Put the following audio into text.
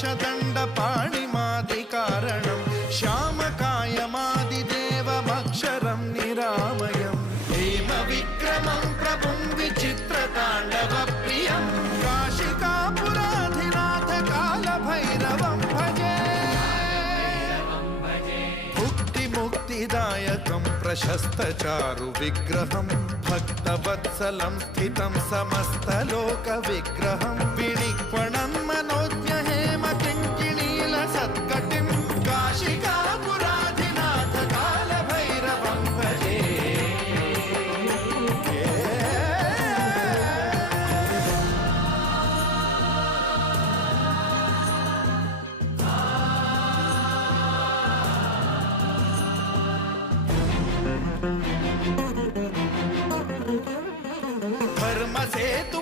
पाशदण्डपाणिमादिकारणं श्यामकायमादिदेवमक्षरं निरामयं हेमविक्रमं प्रभुं विचित्रताण्डवप्रियं काशिकापुराधिनाथ कालभैरवं भजे मुक्तिदायकं प्रशस्तचारुविग्रहं भक्तवत्सलं स्थितं समस्तलोकविग्रहं विनिक्वणं मनोज्ञहेमकिङ्किणीलसत्कटिं काशिकापुराधिनाथ कालभैरवं भजे धर्मसेतु